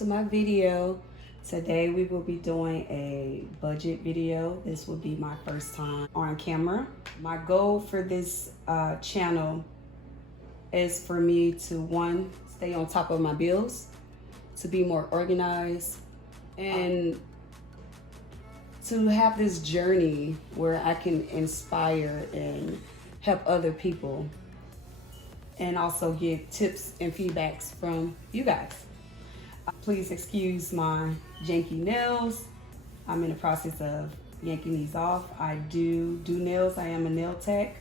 to my video. Today we will be doing a budget video. This will be my first time on camera. My goal for this channel is for me to, one, stay on top of my bills, to be more organized, and to have this journey where I can inspire and help other people, and also get tips and feedbacks from you guys. Please excuse my janky nails. I'm in the process of yanking these off. I do nails. I am a nail tech.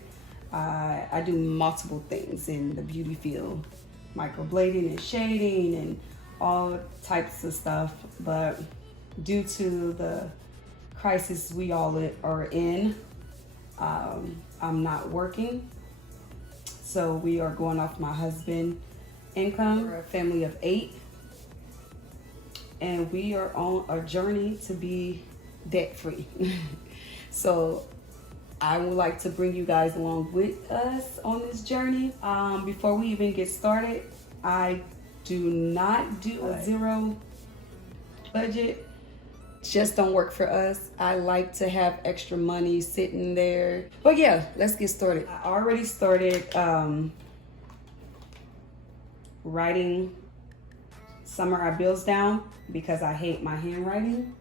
I do multiple things in the beauty field, microblading and shading and all types of stuff. But due to the crisis we all are in, I'm not working. So we are going off my husband's income. We're a family of 8. And we are on a journey to be debt-free. So I would like to bring you guys along with us on this journey. Before we even get started, I do not do a zero budget. Just don't work for us. I like to have extra money sitting there. But yeah, let's get started. I already started writing some of our bills down because I hate my handwriting.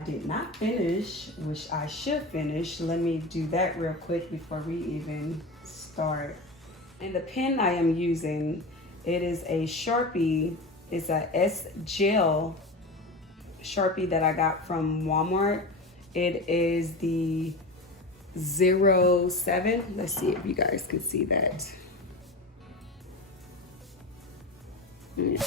I did not finish, which I should finish. Let me do that real quick before we even start. And the pen I am using, it is a Sharpie. It's a S Gel Sharpie that I got from Walmart. It is the 07. Let's see if you guys can see that. Yeah.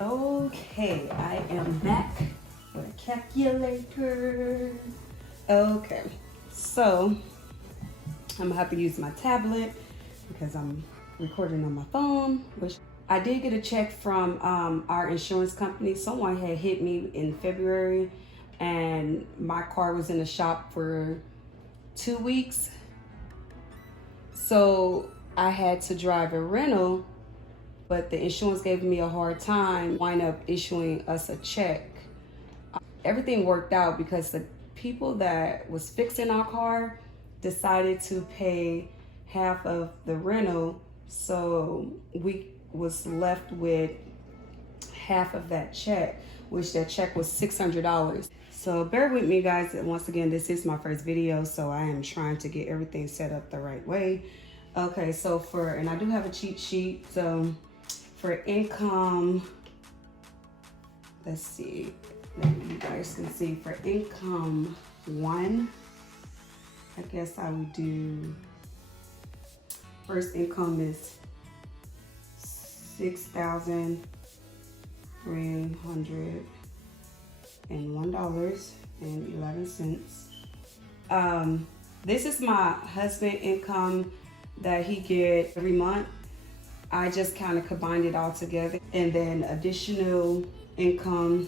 Okay, I am back with a calculator. Okay, so I'm gonna have to use my tablet because I'm recording on my phone, which I did get a check from our insurance company. Someone had hit me in February and my car was in the shop for 2 weeks. So I had to drive a rental, but the insurance gave me a hard time, wind up issuing us a check. Everything worked out because the people that was fixing our car decided to pay half of the rental, so we was left with half of that check, which that check was $600. So bear with me, guys. Once again, this is my first video, so I am trying to get everything set up the right way. Okay, so and I do have a cheat sheet. So for income, let's see, maybe you guys can see. For income 1, I guess I would do, first income is $6,301.11. This is my husband income that he get every month. I just kind of combined it all together. And then additional income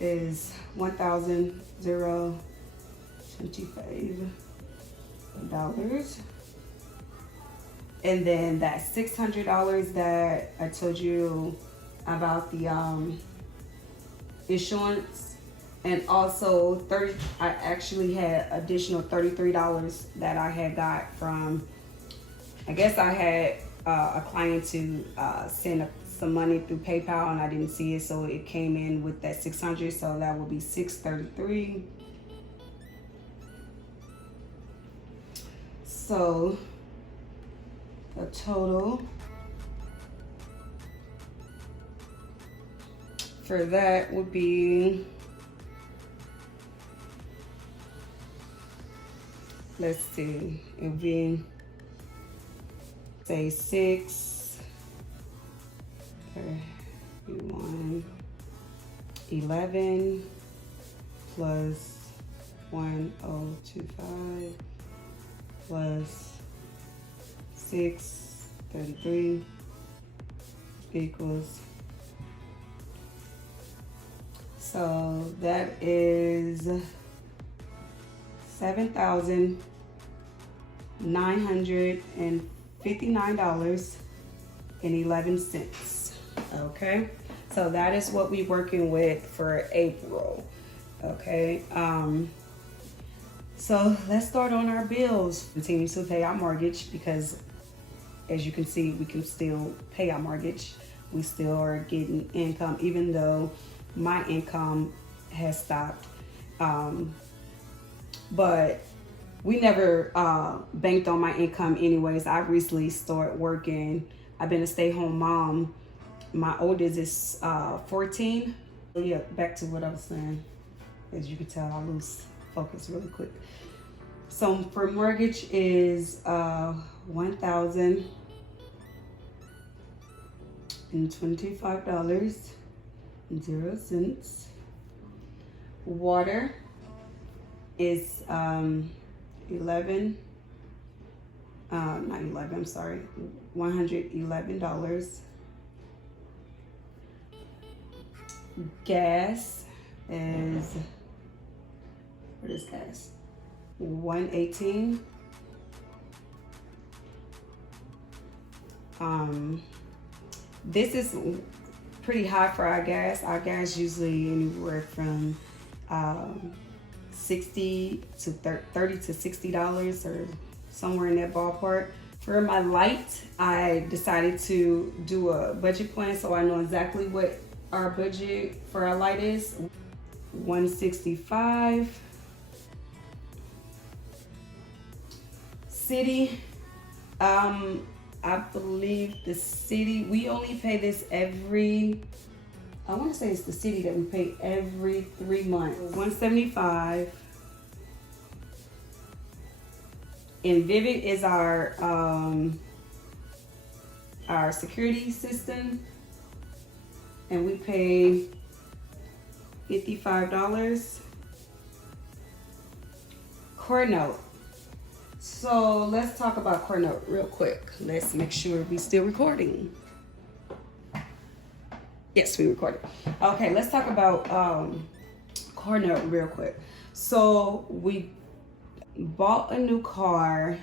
is $1,025. And then that $600 that I told you about the insurance, and also I actually had additional $33 that I had got from, I guess I had a client to send some money through PayPal and I didn't see it, so it came in with that $600, so that will be $633. So the total for that would be, let's see, it would be, say 6, 31, 11 plus 1025 plus 633 equals, so that is $7,959.11. Okay, so that is what we're working with for April. Okay, so let's start on our bills. Continue to pay our mortgage because, as you can see, we can still pay our mortgage. We still are getting income, even though my income has stopped. But we never banked on my income anyways. I recently started working. I've been a stay-home mom. My oldest is 14. Yeah, back to what I was saying. As you can tell, I lose focus really quick. So for mortgage is $1,025.00. Water is $111. Gas is, what is gas? $118. This is pretty high for our gas. Our gas usually anywhere from $30 to $60 or somewhere in that ballpark. For my light, I decided to do a budget plan so I know exactly what our budget for our light is. $165. City, I believe the city, we only pay this every, I want to say it's the city that we pay every 3 months. $175. And Vivint is our security system, and we pay $55. CoreNote. So let's talk about CoreNote real quick. Let's make sure we still recording. Yes, we recorded. Okay, let's talk about CoreNote real quick. So we bought a new car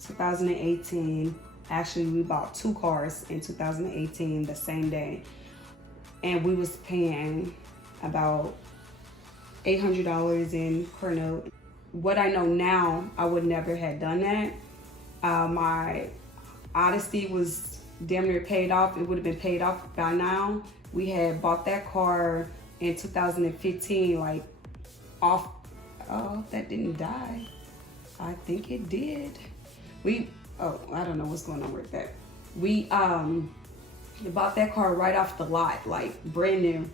2018. Actually, we bought 2 cars in 2018 the same day, and we was paying about $800 in CoreNote. What I know now, I would never have done that. My Odyssey was damn near paid off. It would have been paid off by now. We had bought that car in 2015, like off. Oh, that didn't die. I think it did. I don't know what's going on with that. We bought that car right off the lot, like brand new.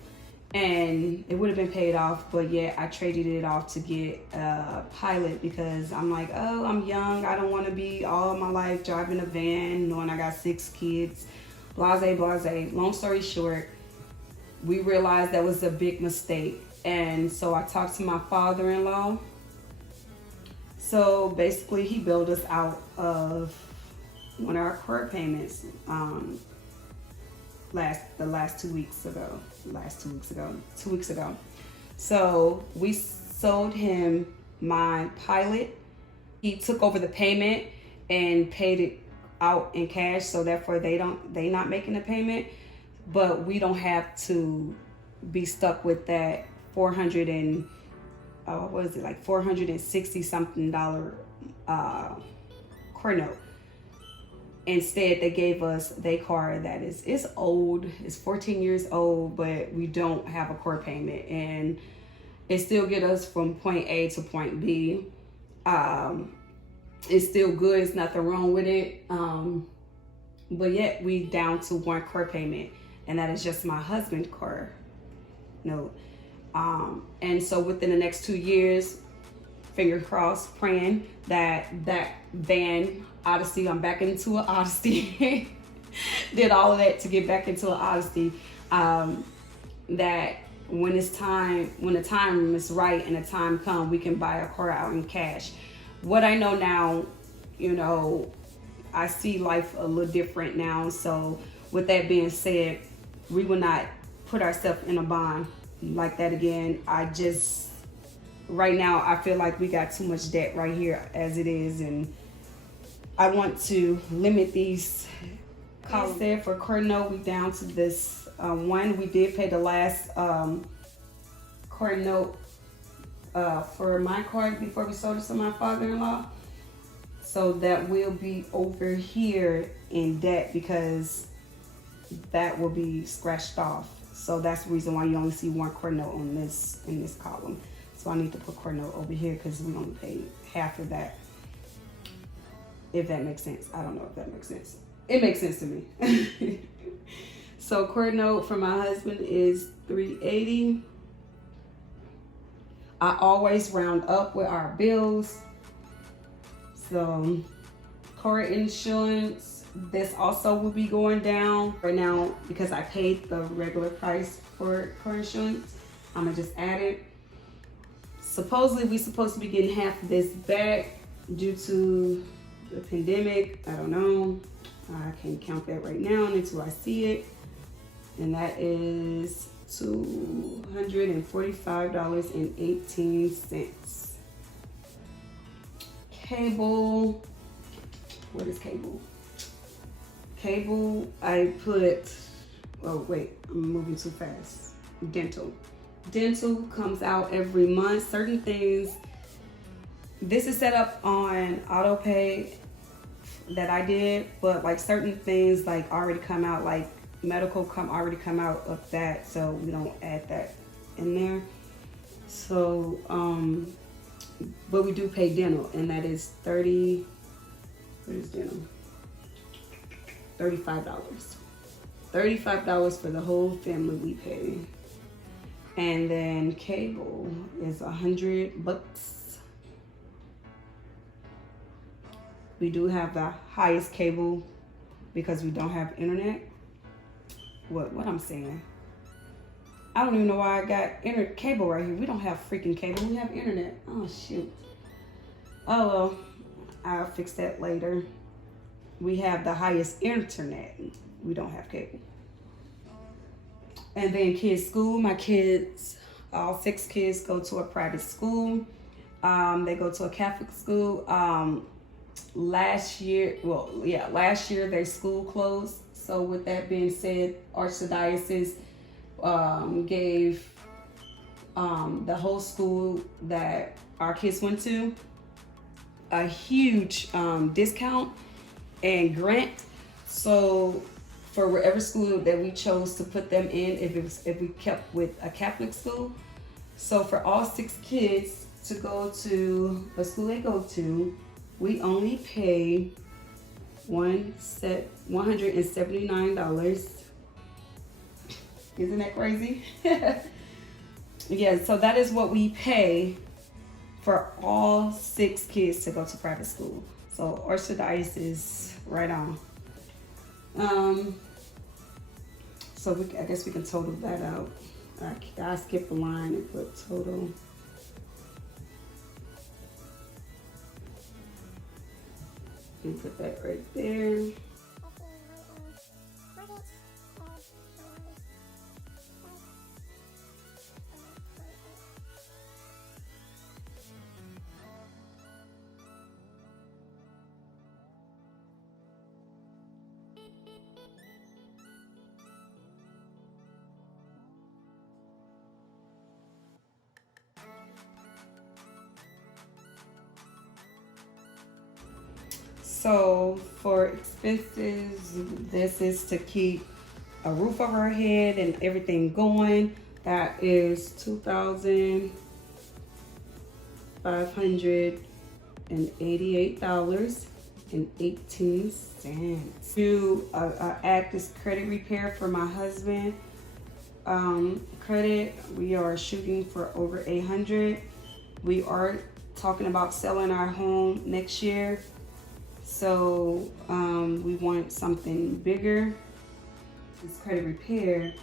And it would have been paid off, but yet I traded it off to get a Pilot because I'm like, oh, I'm young. I don't want to be all my life driving a van, knowing I got 6 kids, blase, blase. Long story short, we realized that was a big mistake. And so I talked to my father-in-law. So basically he bailed us out of one of our car payments the last 2 weeks ago. 2 weeks ago. So we sold him my Pilot. He took over the payment and paid it out in cash, so therefore they not making a payment, but we don't have to be stuck with that $460 something CoreNote. Instead, they gave us their car that is old, it's 14 years old, but we don't have a car payment, and it still get us from point A to point B. It's still good, it's nothing wrong with it, but yet we down to 1 car payment, and that is just my husband's car note. And so within the next 2 years, fingers crossed, praying that van Odyssey, I'm back into an Odyssey. Did all of that to get back into an Odyssey. That when the time is right and the time comes, we can buy a car out in cash. What I know now, you know, I see life a little different now. So with that being said, we will not put ourselves in a bond like that again. Right now, I feel like we got too much debt right here as it is, and I want to limit these costs. There for car note, we down to this one. We did pay the last car note for my car before we sold it to my father-in-law. So that will be over here in debt because that will be scratched off. So that's the reason why you only see one car note on this in this column. So I need to put car note over here because we only paid half of that. If that makes sense. I don't know if that makes sense. It makes sense to me. So car note for my husband is $380. I always round up with our bills. So car insurance, this also will be going down right now because I paid the regular price for car insurance. I'm gonna just add it. Supposedly we're supposed to be getting half of this back due to the pandemic. I don't know. I can't count that right now until I see it. And that is $245.18. Cable. What is cable? Cable, I put, oh wait, I'm moving too fast. Dental. Dental comes out every month. Certain things, this is set up on auto pay that I did, but like certain things like already come out, like medical already come out of that, so we don't add that in there. So but we do pay dental, and that is what is dental? $35. $35 for the whole family we pay. And then cable is $100. We do have the highest cable because we don't have internet. What I'm saying? I don't even know why I got cable right here. We don't have freaking cable. We have internet. Oh shoot. Oh well, I'll fix that later. We have the highest internet. We don't have cable. And then kids' school. My kids, all 6 kids go to a private school. They go to a Catholic school. Last year their school closed. So with that being said, Archdiocese gave the whole school that our kids went to a huge discount and grant. So for wherever school that we chose to put them in, if we kept with a Catholic school. So for all 6 kids to go to the school they go to, we only pay $179. Isn't that crazy? Yeah, so that is what we pay for all 6 kids to go to private school. So Archdiocese is right on. So I guess we can total that out. I skip a line and put total. And put that right there. So for expenses, this is to keep a roof over our head and everything going. That is $2,588.18. Do add this credit repair for my husband. Credit, we are shooting for over 800. We are talking about selling our home next year. So we want something bigger. This credit repair,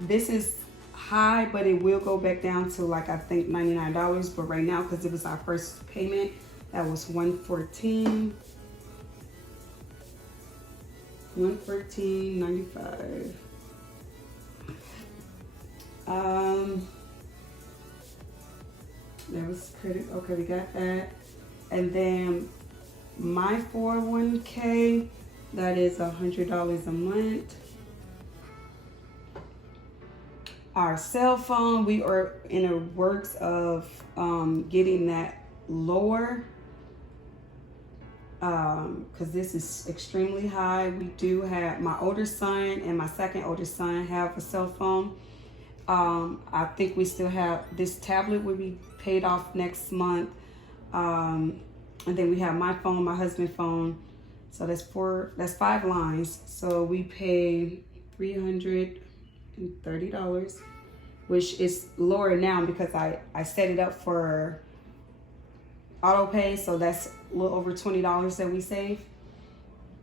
this is high, but it will go back down to like I think $99. But right now, because it was our first payment, that was $114.95. There was credit. Okay, we got that. And then my 401k, that is $100 a month. Our cell phone, we are in the works of getting that lower, because this is extremely high. We do have, my older son and my second oldest son have a cell phone. I think we still have, this tablet will be paid off next month. And then we have my phone, my husband's phone. So that's 5 lines. So we pay $330, which is lower now because I set it up for auto pay. So that's a little over $20 that we save.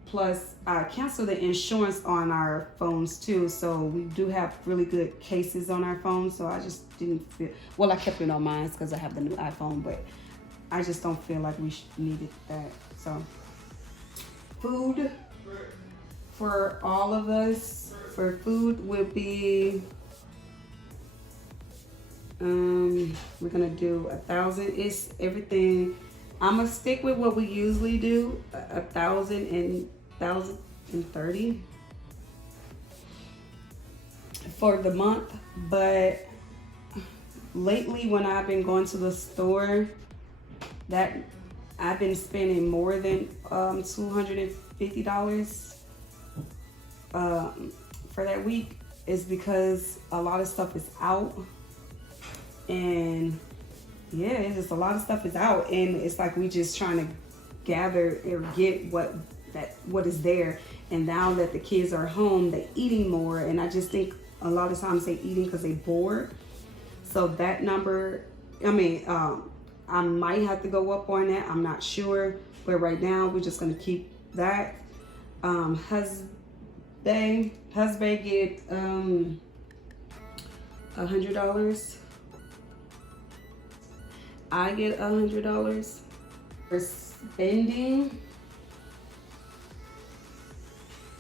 Plus, I canceled the insurance on our phones too. So we do have really good cases on our phones. So I just didn't feel, well, I kept it on mine because I have the new iPhone, but I just don't feel like we needed that. So food for all of us, for food will be, we're gonna do 1,000. It's everything. I'm gonna stick with what we usually do, 1,000 and 1,030 for the month. But lately, when I've been going to the store, that I've been spending more than $250 for that week, is because a lot of stuff is out. And yeah, it's just a lot of stuff is out, and it's like we just trying to gather or get what is there. And now that the kids are home, they're eating more, and I just think a lot of times they eating because they bored. So that number, I mean, I might have to go up on that. I'm not sure, but right now we're just gonna keep that. Husband get $100. I get $100 for spending.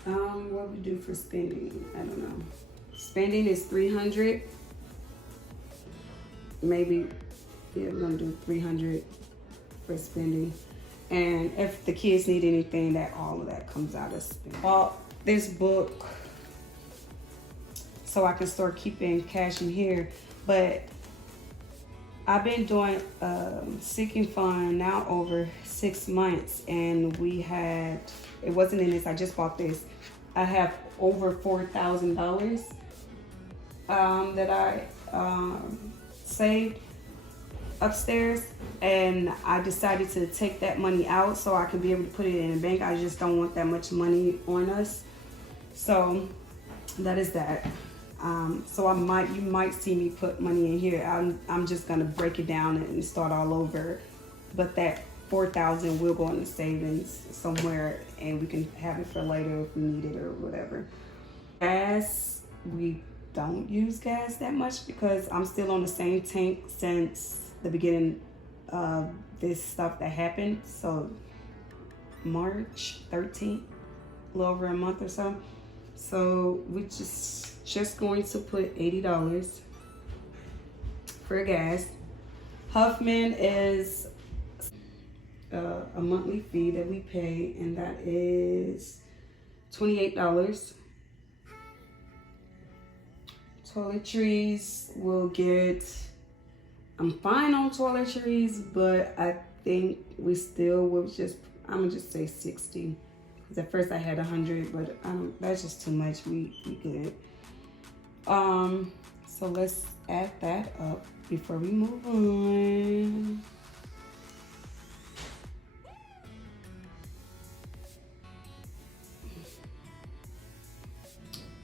What we do for spending, I don't know. Spending is $300. Maybe, yeah, we're gonna do $300 for spending. And if the kids need anything, that all of that comes out of spending. Bought this book so I can start keeping cash in here, but I've been doing Sinking Fund now over 6 months, and we had, it wasn't in this, I just bought this. I have over $4,000 that I saved upstairs, and I decided to take that money out so I can be able to put it in a bank. I just don't want that much money on us. So that is that. So you might see me put money in here. I'm just gonna break it down and start all over. But that $4,000 will go into savings somewhere, and we can have it for later if we need it or whatever. Gas, we don't use gas that much because I'm still on the same tank since the beginning of this stuff that happened. So March 13th, a little over a month or so. So we just going to put $80 for gas. Huffman is a monthly fee that we pay, and that is $28. Toiletries will get, I'm fine on toiletries, but I think we still will just, I'm gonna just say 60. Because at first I had 100, but that's just too much. We good. So let's add that up before we move on.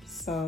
So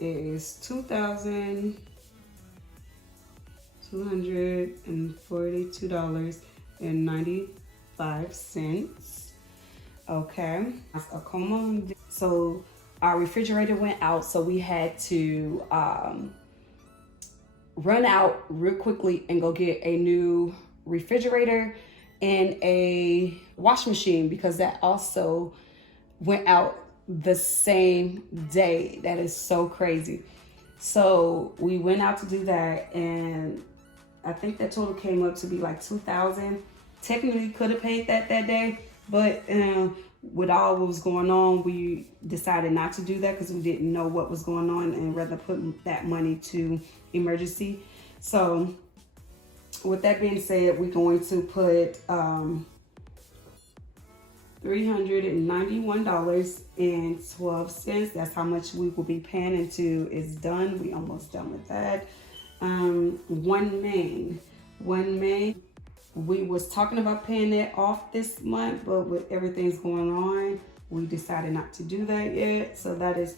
it is $2,242.95. Okay, that's a coma. So our refrigerator went out, so we had to run out real quickly and go get a new refrigerator and a washing machine, because that also went out the same day. That is so crazy. So we went out to do that, and I think that total came up to be like $2,000. Technically could have paid that day, but with all what was going on, we decided not to do that because we didn't know what was going on, and rather put that money to emergency. So with that being said, we're going to put $391.12. That's how much we will be paying until it's done. We almost done with that. One main. We was talking about paying that off this month, but with everything's going on, we decided not to do that yet. So that is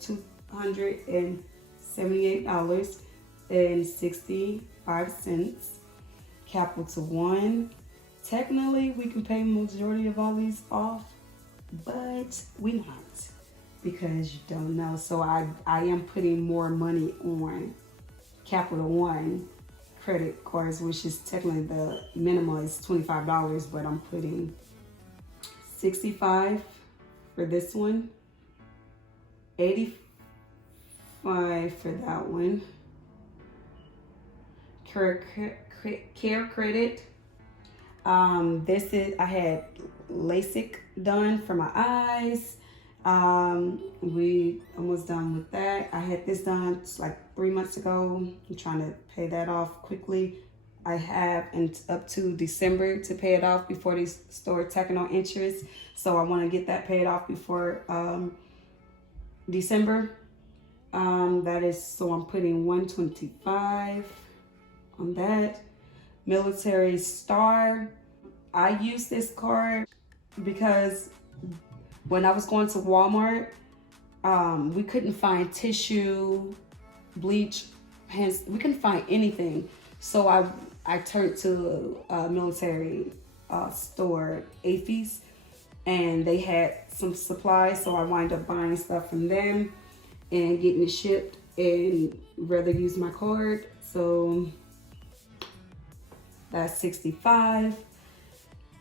$278.65. Capital One. Technically, we can pay majority of all these off, but we not, because you don't know. So I am putting more money on Capital One credit cards, which is technically the minimum is $25, but I'm putting $65 for this one, $85 for that one. Care Credit. This is, I had LASIK done for my eyes. We almost done with that. I had this done like 3 months ago. I'm trying to pay that off quickly. I have up to December to pay it off before they start tacking on interest. So I want to get that paid off before December. That is, so I'm putting $125 on that. Military Star. I use this card because when I was going to Walmart, we couldn't find tissue, bleach, hands. We couldn't find anything. So I turned to a military store, AAFES, and they had some supplies. So I wound up buying stuff from them and getting it shipped, and rather use my card. So that's $65.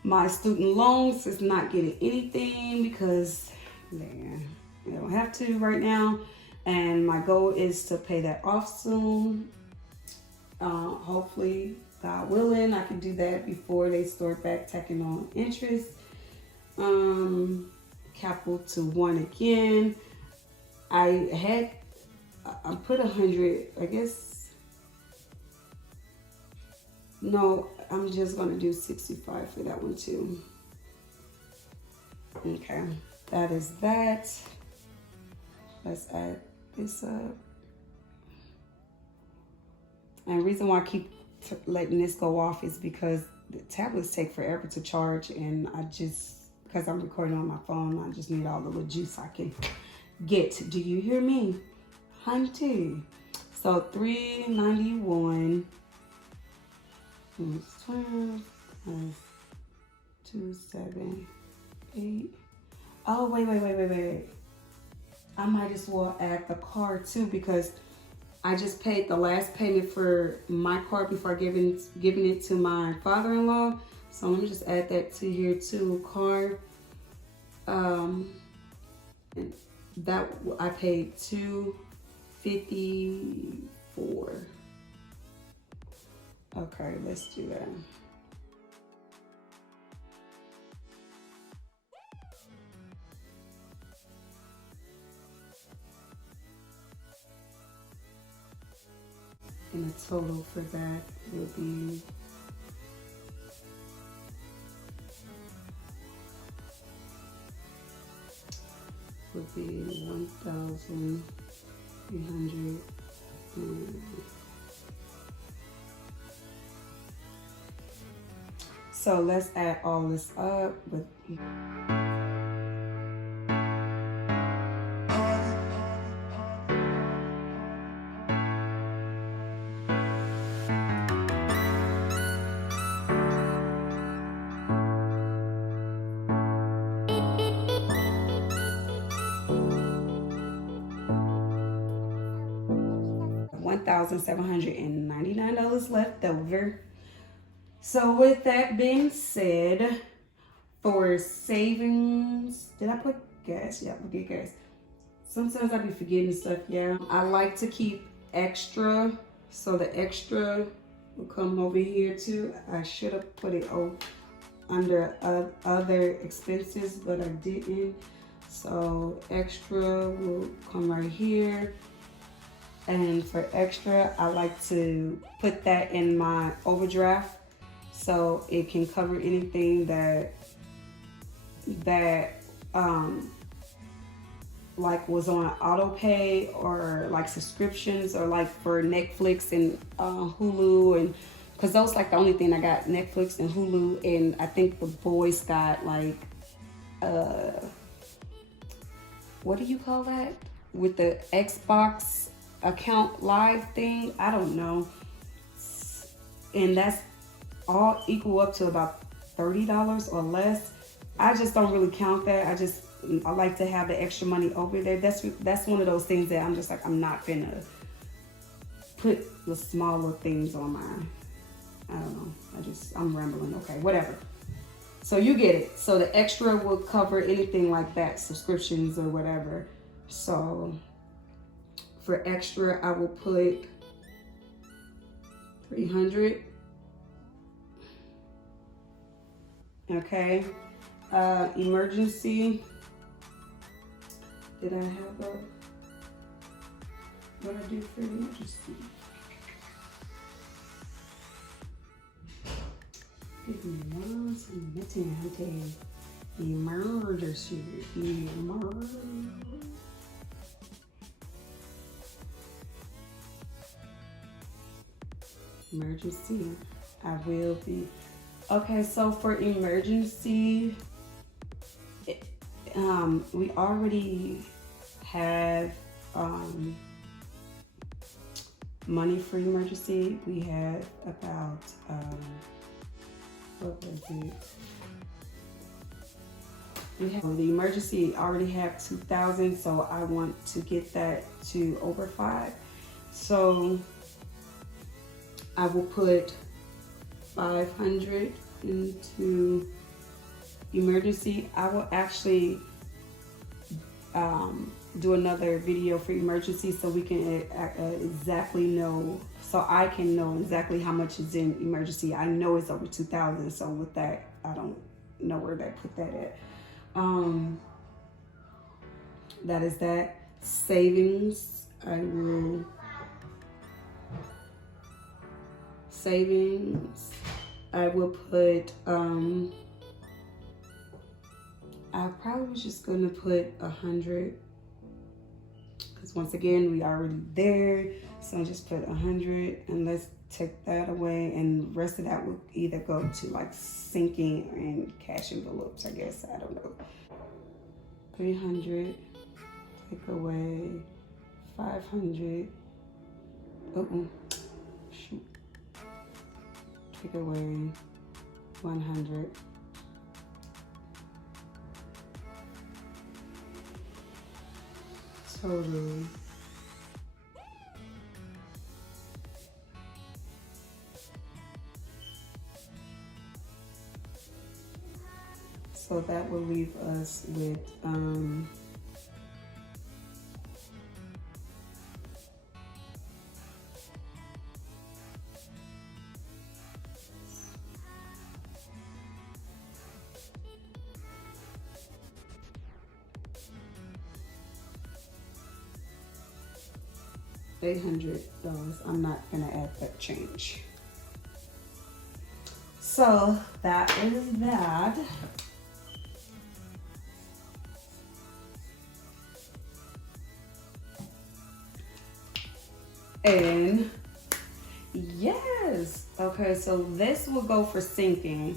My student loans is not getting anything because they don't have to right now. And my goal is to pay that off soon. Hopefully, God willing, I can do that before they start back tacking on interest. Capital One again. I put 100, I guess. No, I'm just gonna do 65 for that one too. Okay, that is that. Let's add this up. And the reason why I keep letting this go off is because the tablets take forever to charge, and because I'm recording on my phone, I just need all the little juice I can get. Do you hear me? Hunty. So $391 times 12 plus 278. Oh, wait. I might as well add the card too, because I just paid the last payment for my card before giving it to my father-in-law. So let me just add that to here too, card. And that I paid $254. Okay, let's do that. And the total for that will be $1,300. So let's add all this up with. $1,799 left over. So with that being said, for savings, did I put gas? Yeah, we get gas. Sometimes I be forgetting stuff, yeah. I like to keep extra, so the extra will come over here too. I should have put it under other expenses, but I didn't. So extra will come right here. And for extra, I like to put that in my overdraft so it can cover anything that like was on auto pay, or like subscriptions, or like for Netflix and Hulu, and because those like the only thing I got, Netflix and Hulu, and I think the boys got like what do you call that with the Xbox account live thing? I don't know. And that's all equal up to about $30 or less. I just don't really count that. I like to have the extra money over there. That's one of those things that I'm just like, I'm not gonna put the smaller things on mine. I don't know. I'm rambling. Okay, whatever. So you get it. So the extra will cover anything like that, subscriptions or whatever. So for extra, I will put 300. Okay. Emergency. Did I have what I do for emergency? Give me 1 second. Emergency. Emergency. I will be. Okay, so for emergency, we already have money for emergency. We have about what was it? We have the emergency already have 2,000, so I want to get that to over 5. So I will put 500 into emergency. I will actually do another video for emergency so we can exactly know, so I can know exactly how much is in emergency. I know it's over 2,000, so with that, I don't know where they put that at. That is that. Savings, I will put, I probably was just gonna put 100, because once again, we already there. So I just put 100, and let's take that away, and the rest of that will either go to like sinking and cash envelopes, I guess, I don't know. 300, take away 500, shoot. Take away 100. Total. So that will leave us with $800. I'm not gonna add that change. So that is that. And yes, okay, so this will go for sinking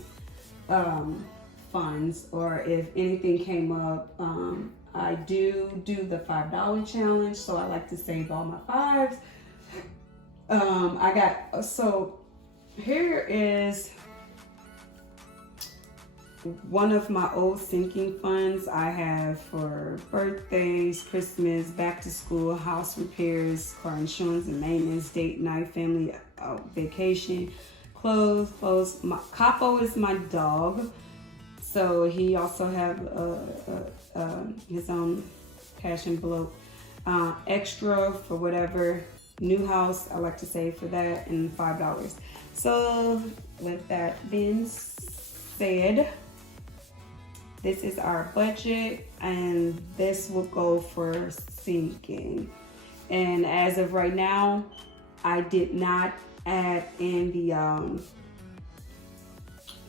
funds, or if anything came up. I do the $5 challenge, so I like to save all my fives. So here is one of my old sinking funds I have for birthdays, Christmas, back to school, house repairs, car insurance and maintenance, date night, family vacation, clothes. My Capo is my dog, so he also have his own cash envelope. Extra for whatever new house, I like to save for that, and $5. So with that being said, this is our budget, and this will go for sinking. And as of right now, I did not add in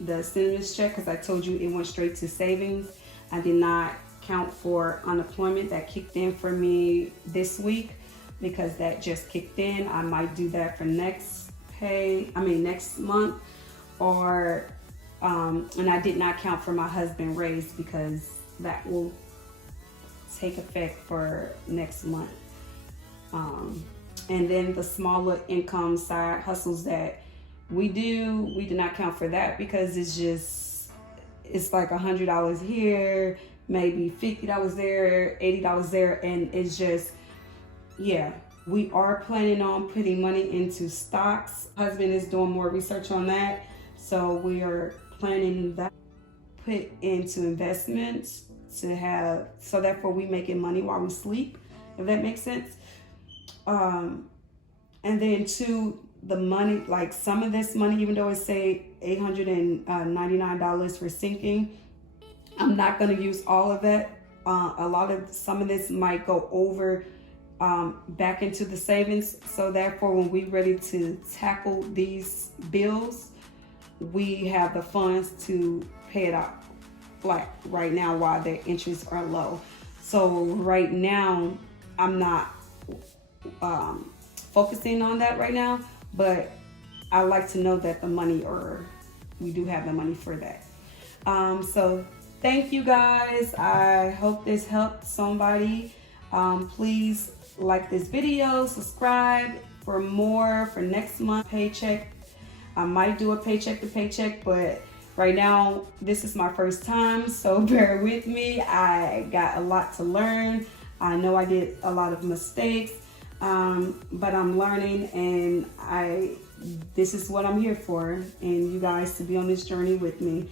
the stimulus check because I told you it went straight to savings. I did not count for unemployment that kicked in for me this week because that just kicked in. I might do that for next month, or and I did not count for my husband raise because that will take effect for next month. And then the smaller income side hustles that we did not count for that because it's like $100 here, maybe $50 there, $80 there, and it's just, yeah. We are planning on putting money into stocks. Husband is doing more research on that, so we are planning that put into investments to have, so therefore we making money while we sleep, if that makes sense. And then to the money, like some of this money, even though it say $899 for sinking, I'm not going to use all of that. Some of this might go over back into the savings. So therefore, when we're ready to tackle these bills, we have the funds to pay it out, like right now while the interests are low. So right now, I'm not focusing on that right now, but I like to know that we do have the money for that. So thank you guys. I hope this helped somebody. Please like this video, subscribe for more for next month paycheck. I might do a paycheck to paycheck, but right now this is my first time, so bear with me. I got a lot to learn. I know I did a lot of mistakes, but I'm learning, and this is what I'm here for, and you guys to be on this journey with me.